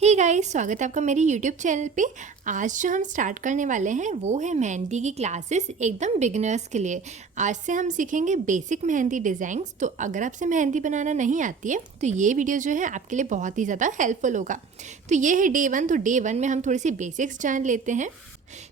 Hey guys, स्वागत है आपका मेरी यूट्यूब चैनल पे। आज जो हम स्टार्ट करने वाले हैं वो है मेहंदी की क्लासेस एकदम बिगिनर्स के लिए। आज से हम सीखेंगे बेसिक मेहंदी डिज़ाइंस। तो अगर आपसे मेहंदी बनाना नहीं आती है तो ये वीडियो जो है आपके लिए बहुत ही ज़्यादा हेल्पफुल होगा। तो ये है डे 1। तो डे 1 में हम थोड़ी सी बेसिक्स जान लेते हैं।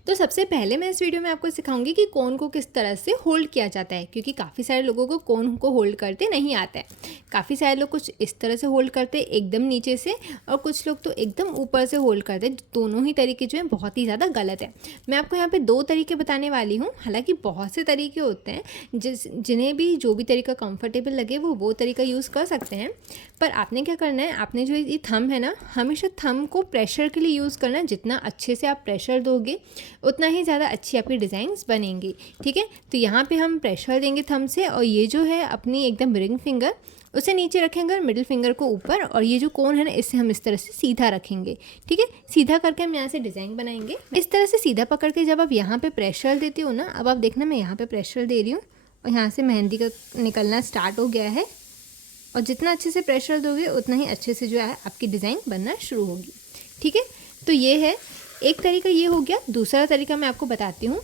तो सबसे पहले मैं इस वीडियो में आपको सिखाऊंगी कि कोन को किस तरह से होल्ड किया जाता है, क्योंकि काफ़ी सारे लोगों को कोन को होल्ड करते नहीं आता है। काफ़ी सारे लोग कुछ इस तरह से होल्ड करते हैं एकदम नीचे से, और कुछ लोग तो एकदम ऊपर से होल्ड करते हैं। दोनों ही तरीके जो हैं बहुत ही ज़्यादा गलत है। मैं आपको यहाँ पे 2 तरीके बताने वाली हूँ। हालांकि बहुत से तरीके होते हैं, जिन्हें भी जो भी तरीका कंफर्टेबल लगे वो तरीका यूज़ कर सकते हैं। पर आपने क्या करना है, आपने जो ये थंब है ना, हमेशा थंब को प्रेशर के लिए यूज़ करना है। जितना अच्छे से आप प्रेशर दोगे उतना ही ज़्यादा अच्छी आपकी डिज़ाइंस बनेंगी। ठीक है, तो यहाँ पे हम प्रेशर देंगे थंब से, और ये जो है अपनी एकदम रिंग फिंगर उसे नीचे रखेंगे और मिडिल फिंगर को ऊपर, और ये जो कोन है ना इसे हम इस तरह से सीधा रखेंगे। ठीक है, सीधा करके हम यहाँ से डिज़ाइन बनाएंगे। इस तरह से सीधा पकड़ के जब आप यहाँ पे प्रेशर देती हो ना, अब आप देखना मैं यहाँ पे प्रेशर दे रही हूँ और यहाँ से मेहंदी का निकलना स्टार्ट हो गया है। और जितना अच्छे से प्रेशर दोगे उतना ही अच्छे से जो है आपकी डिज़ाइन बनना शुरू होगी। ठीक है, तो ये है एक तरीका, ये हो गया। दूसरा तरीका मैं आपको बताती हूँ।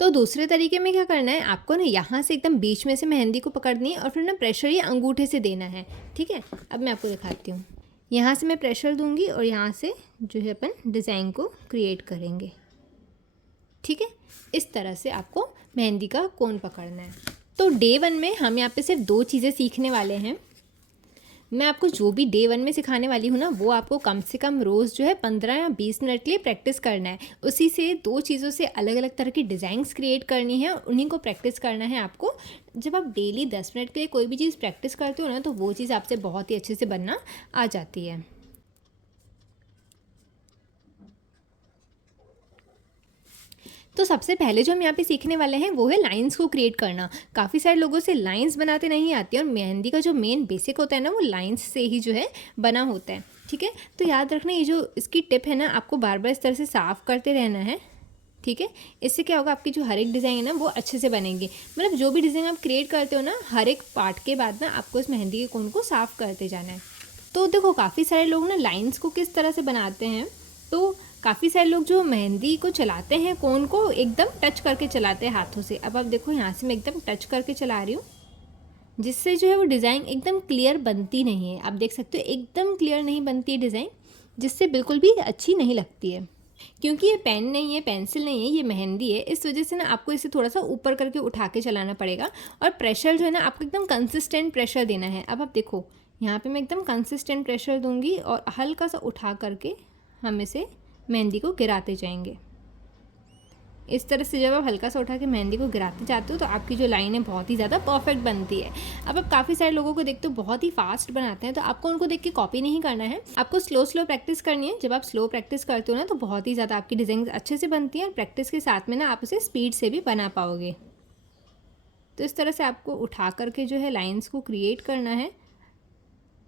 तो दूसरे तरीके में क्या करना है, आपको ना यहाँ से एकदम बीच में से मेहंदी को पकड़नी है और फिर ना प्रेशर ये अंगूठे से देना है। ठीक है, अब मैं आपको दिखाती हूँ। यहाँ से मैं प्रेशर दूंगी और यहाँ से जो है अपन डिज़ाइन को क्रिएट करेंगे। ठीक है, इस तरह से आपको मेहंदी का कोन पकड़ना है। तो डे 1 में हम यहाँ पे सिर्फ 2 चीज़ें सीखने वाले हैं। मैं आपको जो भी डे 1 में सिखाने वाली हूँ ना, वो आपको कम से कम रोज़ जो है 15 या 20 मिनट के लिए प्रैक्टिस करना है। उसी से 2 चीज़ों से अलग अलग तरह की डिज़ाइंस क्रिएट करनी है, उन्हीं को प्रैक्टिस करना है आपको। जब आप डेली 10 मिनट के लिए कोई भी चीज़ प्रैक्टिस करते हो ना, तो वो चीज़ आपसे बहुत ही अच्छे से बनना आ जाती है। तो सबसे पहले जो हम यहाँ पे सीखने वाले हैं वो है लाइंस को क्रिएट करना। काफ़ी सारे लोगों से लाइंस बनाते नहीं आती है, और मेहंदी का जो मेन बेसिक होता है ना, वो लाइंस से ही जो है बना होता है। ठीक है, तो याद रखना ये जो इसकी टिप है ना, आपको बार बार इस तरह से साफ़ करते रहना है। ठीक है, इससे क्या होगा, आपकी जो हर एक डिज़ाइन है ना वो अच्छे से बनेगी। मतलब जो भी डिज़ाइन आप क्रिएट करते हो ना, हर एक पार्ट के बाद ना आपको इस मेहंदी के कोन को साफ़ करते जाना है। तो देखो, काफ़ी सारे लोग ना लाइंस को किस तरह से बनाते हैं, तो काफ़ी सारे लोग जो मेहंदी को चलाते हैं, कोन को एकदम टच करके चलाते हैं हाथों से। अब आप देखो, यहाँ से मैं एकदम टच करके चला रही हूँ, जिससे जो है वो डिज़ाइन एकदम क्लियर बनती नहीं है। आप देख सकते हो एकदम क्लियर नहीं बनती है डिज़ाइन, जिससे बिल्कुल भी अच्छी नहीं लगती है। क्योंकि ये पेन नहीं है, पेंसिल नहीं है, ये मेहंदी है। इस वजह से ना आपको इसे थोड़ा सा ऊपर करके उठा के चलाना पड़ेगा, और प्रेशर जो है ना आपको एकदम कंसिस्टेंट प्रेशर देना है। अब आप देखो, यहाँ पे मैं एकदम कंसिस्टेंट प्रेशर दूंगी और हल्का सा उठा करके हम इसे मेहंदी को गिराते जाएंगे। इस तरह से जब आप हल्का सा उठा के मेहंदी को गिराते जाते हो तो आपकी जो लाइन है बहुत ही ज़्यादा परफेक्ट बनती है। अब आप काफ़ी सारे लोगों को देखते हो बहुत ही फास्ट बनाते हैं, तो आपको उनको देख के कॉपी नहीं करना है, आपको स्लो स्लो प्रैक्टिस करनी है। जब आप स्लो प्रैक्टिस करते हो ना, तो बहुत ही ज़्यादा आपकी डिज़ाइन अच्छे से बनती है, और प्रैक्टिस के साथ में ना आप उसे स्पीड से भी बना पाओगे। तो इस तरह से आपको उठा करके जो है लाइन्स को क्रिएट करना है,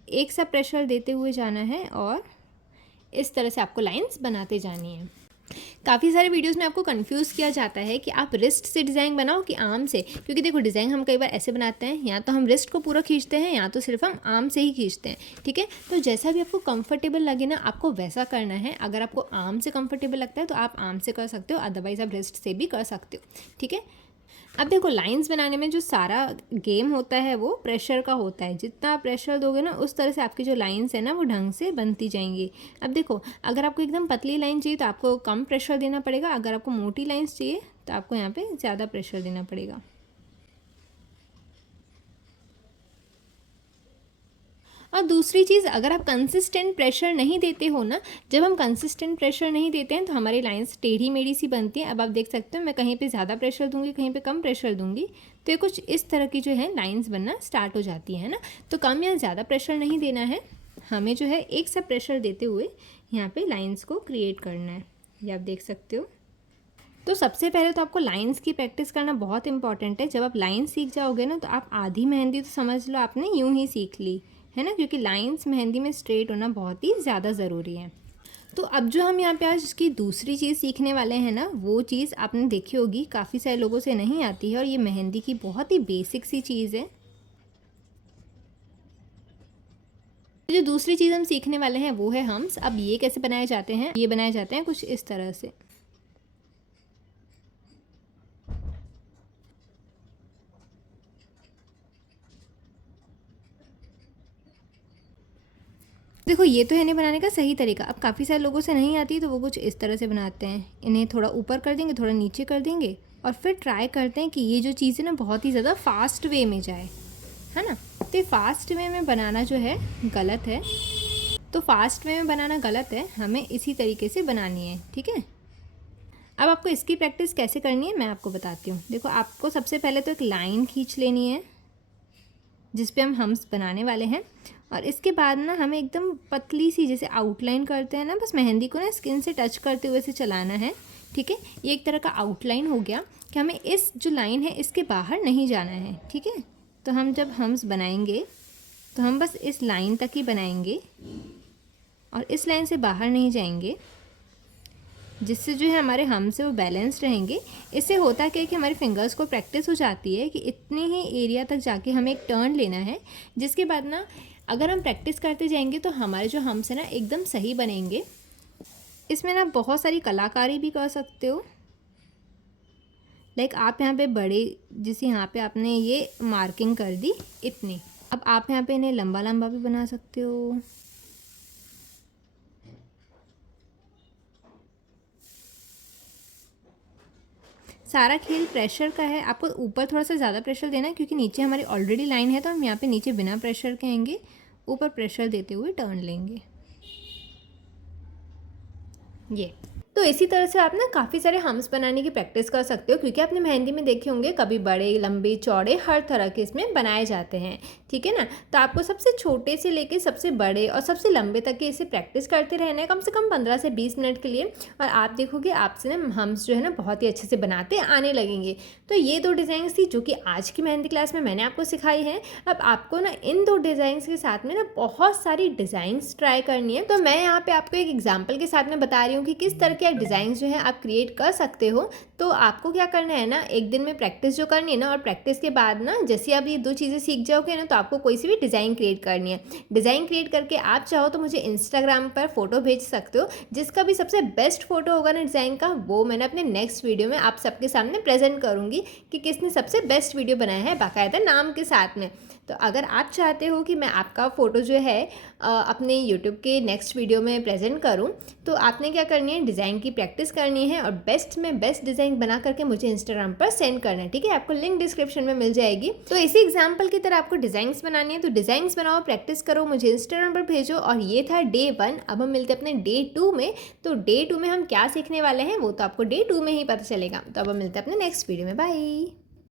एक सा प्रेशर देते हुए जाना है, और इस तरह से आपको लाइन्स बनाते जानी है। काफ़ी सारे वीडियोस में आपको कंफ्यूज किया जाता है कि आप रिस्ट से डिज़ाइन बनाओ कि आर्म से, क्योंकि देखो डिज़ाइन हम कई बार ऐसे बनाते हैं, या तो हम रिस्ट को पूरा खींचते हैं या तो सिर्फ हम आर्म से ही खींचते हैं। ठीक है, तो जैसा भी आपको कंफर्टेबल लगे ना, आपको वैसा करना है। अगर आपको आर्म से कंफर्टेबल लगता है तो आप आर्म से कर सकते हो, अदरवाइज़ आप रिस्ट से भी कर सकते हो। ठीक है, अब देखो, लाइंस बनाने में जो सारा गेम होता है वो प्रेशर का होता है। जितना आप प्रेशर दोगे ना, उस तरह से आपकी जो लाइंस है ना वो ढंग से बनती जाएंगी। अब देखो, अगर आपको एकदम पतली लाइन चाहिए तो आपको कम प्रेशर देना पड़ेगा, अगर आपको मोटी लाइंस चाहिए तो आपको यहाँ पे ज़्यादा प्रेशर देना पड़ेगा। और दूसरी चीज़, अगर आप कंसिस्टेंट प्रेशर नहीं देते हो ना, जब हम कंसिस्टेंट प्रेशर नहीं देते हैं तो हमारी लाइंस टेढ़ी मेढ़ी सी बनती है। अब आप देख सकते हो, मैं कहीं पे ज़्यादा प्रेशर दूंगी, कहीं पे कम प्रेशर दूंगी, तो ये कुछ इस तरह की जो है लाइंस बनना स्टार्ट हो जाती है ना। तो कम या ज़्यादा प्रेशर नहीं देना है, हमें जो है एक सा प्रेशर देते हुए यहाँ पर लाइन्स को क्रिएट करना है। ये आप देख सकते हो। तो सबसे पहले तो आपको लाइंस की प्रैक्टिस करना बहुत इंपॉर्टेंट है। जब आप लाइन सीख जाओगे ना, तो आप आधी मेहंदी तो समझ लो आपने यूं ही सीख ली है ना, क्योंकि लाइंस मेहंदी में स्ट्रेट होना बहुत ही ज़्यादा ज़रूरी है। तो अब जो हम यहाँ पे आज इसकी दूसरी चीज़ सीखने वाले हैं ना, वो चीज़ आपने देखी होगी काफ़ी सारे लोगों से नहीं आती है, और ये मेहंदी की बहुत ही बेसिक सी चीज़ है। जो दूसरी चीज़ हम सीखने वाले हैं वो है हम्स। अब ये कैसे बनाए जाते हैं, ये बनाए जाते हैं कुछ इस तरह से। देखो ये तो है इन्हें बनाने का सही तरीका। अब काफ़ी सारे लोगों से नहीं आती तो वो कुछ इस तरह से बनाते हैं। इन्हें थोड़ा ऊपर कर देंगे, थोड़ा नीचे कर देंगे और फिर ट्राई करते हैं कि ये जो चीज़ है ना बहुत ही ज़्यादा फास्ट वे में जाए, है ना। तो फास्ट वे में बनाना जो है गलत है, तो फास्ट वे में बनाना गलत है, हमें इसी तरीके से बनानी है, ठीक है। अब आपको इसकी प्रैक्टिस कैसे करनी है मैं आपको बताती हूँ। देखो आपको सबसे पहले तो एक लाइन खींच लेनी है जिस पे हम हम्स बनाने वाले हैं, और इसके बाद ना हमें एकदम पतली सी जैसे आउटलाइन करते हैं ना, बस मेहंदी को ना स्किन से टच करते हुए से चलाना है, ठीक है। ये एक तरह का आउटलाइन हो गया कि हमें इस जो लाइन है इसके बाहर नहीं जाना है, ठीक है। तो हम जब हम्स बनाएंगे तो हम बस इस लाइन तक ही बनाएंगे और इस लाइन से बाहर नहीं जाएंगे, जिससे जो है हमारे हम से वो बैलेंस रहेंगे। इससे होता क्या है कि हमारे फिंगर्स को प्रैक्टिस हो जाती है कि इतने ही एरिया तक जाके हमें एक टर्न लेना है, जिसके बाद ना अगर हम प्रैक्टिस करते जाएंगे तो हमारे जो हम्स है ना एकदम सही बनेंगे। इसमें ना बहुत सारी कलाकारी भी कर सकते हो। लाइक आप यहाँ पे बड़े, जैसे यहाँ पे आपने ये मार्किंग कर दी इतनी, अब आप यहाँ पे इन्हें लंबा लंबा भी बना सकते हो। सारा खेल प्रेशर का है, आपको ऊपर थोड़ा सा ज़्यादा प्रेशर देना है क्योंकि नीचे हमारी ऑलरेडी लाइन है, तो हम यहाँ पे नीचे बिना प्रेशर के आएंगे, ऊपर प्रेशर देते हुए टर्न लेंगे, ये। तो इसी तरह से आप ना काफ़ी सारे हम्स बनाने की प्रैक्टिस कर सकते हो, क्योंकि आपने मेहंदी में देखे होंगे कभी बड़े, लंबे, चौड़े, हर तरह के इसमें बनाए जाते हैं, ठीक है ना। तो आपको सबसे छोटे से लेके सबसे बड़े और सबसे लंबे तक के इसे प्रैक्टिस करते रहना है, कम से कम 15 से 20 मिनट के लिए, और आप देखोगे आपसे ना हम्स जो है ना बहुत ही अच्छे से बनाते आने लगेंगे। तो ये 2 डिज़ाइन थी जो कि आज की मेहंदी क्लास में मैंने आपको सिखाई है। अब आपको ना इन 2 डिज़ाइंस के साथ में ना बहुत सारी डिज़ाइंस ट्राई करनी है। तो मैं यहाँ पे आपको एक एग्जाम्पल के साथ में बता रही हूँ कि किस तरह के डिज़ाइन जो है आप क्रिएट कर सकते हो। तो आपको क्या करना है ना, एक दिन में प्रैक्टिस जो करनी है ना, और प्रैक्टिस के बाद ना जैसे आप ये 2 चीज़ें सीख जाओगे ना, तो आपको कोई सी भी डिज़ाइन क्रिएट करनी है। डिज़ाइन क्रिएट करके आप चाहो तो मुझे इंस्टाग्राम पर फोटो भेज सकते हो। जिसका भी सबसे बेस्ट फोटो होगा ना डिज़ाइन का, वो मैंने अपने नेक्स्ट वीडियो में आप सबके सामने प्रेजेंट करूँगी कि किसने सबसे बेस्ट वीडियो बनाया है, बाकायदा नाम के साथ में। तो अगर आप चाहते हो कि मैं आपका फ़ोटो जो है अपने यूट्यूब के नेक्स्ट वीडियो में प्रेजेंट करूं, तो आपने क्या करनी है, डिज़ाइन की प्रैक्टिस करनी है और बेस्ट में बेस्ट डिज़ाइन बना करके मुझे इंस्टाग्राम पर सेंड करना है, ठीक है। आपको लिंक डिस्क्रिप्शन में मिल जाएगी। तो इसी एग्जाम्पल की तरह आपको डिज़ाइंस बनानी है, तो डिज़ाइंस बनाओ, प्रैक्टिस करो, मुझे इंस्टाग्राम पर भेजो। और ये था डे 1। अब हम मिलते हैं अपने डे 2 में। तो डे 2 में हम क्या सीखने वाले हैं वो तो आपको डे 2 में ही पता चलेगा। तो अब हम मिलते हैं अपने नेक्स्ट वीडियो में। बाय।